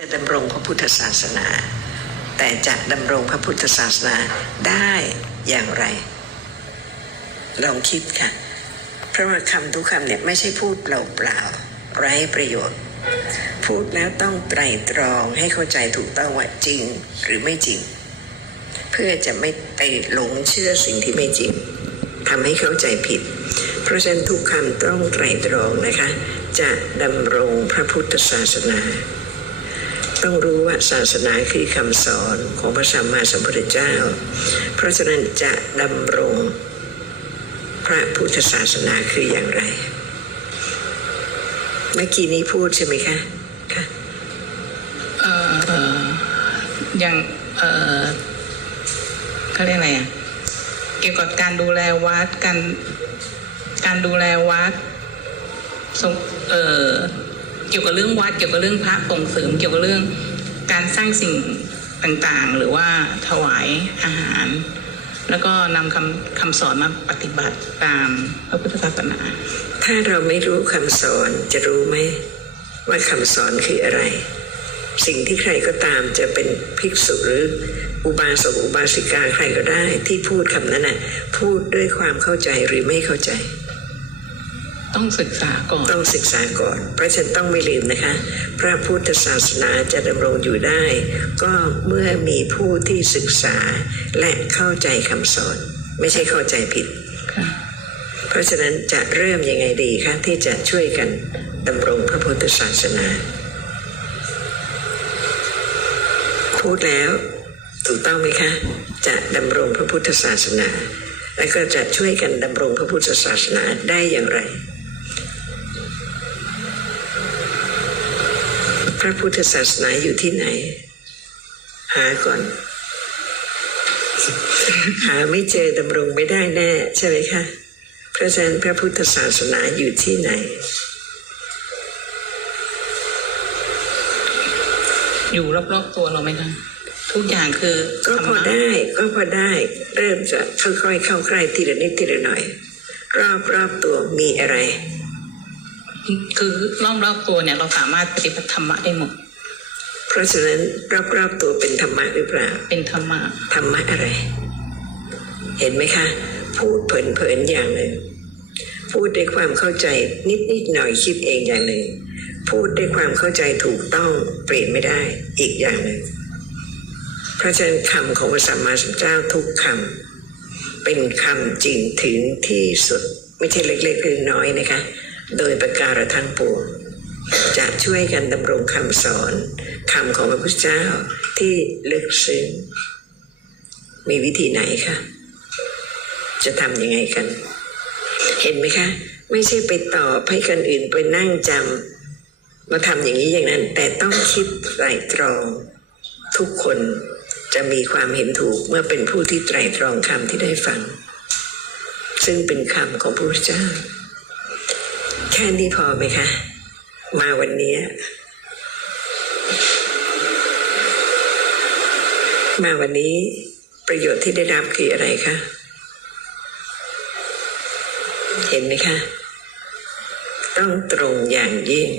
จะดำรงพระพุทธศาสนา แต่จะดำรงพระพุทธศาสนาได้อย่างไร ลองคิดค่ะ เพราะว่าคำทุกคำเนี่ยไม่ใช่พูดเปล่าๆไร้ประโยชน์ พูดแล้วต้องไตรตรองให้เข้าใจถูกต้องว่าจริงหรือไม่จริง เพื่อจะไม่ไปหลงเชื่อสิ่งที่ไม่จริงทำให้เข้าใจผิด เพราะฉะนั้นทุกคำต้องไตรตรองนะคะ จะดำรงพระพุทธศาสนา ต้องรู้ว่าศาสนาคือคำสอนของพระสัมมาสัมพุทธเจ้า เพราะฉะนั้นจะดำรงพระพุทธศาสนาคืออย่างไร เมื่อกี้นี้พูดใช่ไหมคะค่ะเอ่ออย่างเอ่อเขาเรียกอะไรอะเกี่ยวกับการดูแลวัดการการดูแลวัดส่งเอ่อ กี่ยวกับเรื่องวัดเกี่ยวกับเรื่องพระส่งเสริมเกี่ยวกับเรื่องการสร้างสิ่งต่างๆ หรือว่าถวายอาหาร แล้วก็นำคำคำสอนมาปฏิบัติตามพระพุทธศาสนา ถ้าเราไม่รู้คำสอนจะรู้ไหมว่าคำสอนคืออะไร สิ่งที่ใครก็ตามจะเป็นภิกษุหรืออุบาสกอุบาสิกาใครก็ได้ที่พูดคำนั้นน่ะพูดด้วยความเข้าใจหรือไม่เข้าใจ ต้องศึกษาก่อน ต้องศึกษาก่อน เพราะฉะนันต้องไม่ลืมนะคะ พระพุทธศาสนาจะดำรงอยู่ได้ ก็เมื่อมีผู้ที่ศึกษาและเข้าใจคำสอน ไม่ใช่เข้าใจผิดค่ะเพราะฉะนั้นจะเริ่มยังไงดีคะที่จะช่วยกันดำรงพระพุทธศาสนา พูดแล้วถูกต้องไหมคะ จะดำรงพระพุทธศาสนา และก็จะช่วยกันดำรงพระพุทธศาสนาได้อย่างไร ระพุทธศาสนาอยู่ที่ไหน หาก่อน หาไม่เจอดำรงไม่ได้แน่ ใช่ไหมคะเพราะฉะนั้นพระพุทธศาสนาอยู่ที่ไหน อยู่รอบๆตัวเราไหมคะทุกอย่างคือก็ธรรพอมะได้ก็พอได้ เริ่มจะค่อยๆเข้าใกล้ทีละนิดทีละหน่อย รอบรอบตัวมีอะไร คือรอบๆตัวเนี่ยเราสามารถปฏิบัติธรรมะได้หมด เพราะฉะนั้นรอบรอบตัวเป็นธรรมะหรือเปล่า เป็นธรรมะ ธรรมะอะไร เห็นไหมคะ พูดเผลนๆอย่างหนึ่ง พูดด้วยความเข้าใจนิดๆหน่อยคิดเองอย่างหนึ่ง พูดด้วยความเข้าใจถูกต้องเปลี่ยนไม่ได้อีกอย่างหนึ่งเพราะฉะนั้นคำของพระสัมมาสัมพุทธเจ้าทุกคำเป็นคำจริงถึงที่สุด ไม่ใช่เล็กๆหรือน้อยนะคะ โดยประการทั้งปวงจะช่วยกันดำรงคำสอนคำของพระพุทธเจ้าที่ลึกซึ้งมีวิธีไหนคะจะทำยังไงกัน เห็นไหมคะ ไม่ใช่ไปตอบให้คนอื่นไปนั่งจำมาทำอย่างนี้อย่างนั้น แต่ต้องคิดไตรตรอง ทุกคนจะมีความเห็นถูกเมื่อเป็นผู้ที่ไตรตรองคำที่ได้ฟัง ซึ่งเป็นคำของพระพุทธเจ้า แค่นี้พอไหมคะ มาวันนี้มาวันนี้ประโยชน์ที่ได้รับคืออะไรคะ เห็นไหมคะ ต้องตรงอย่างยิ่ง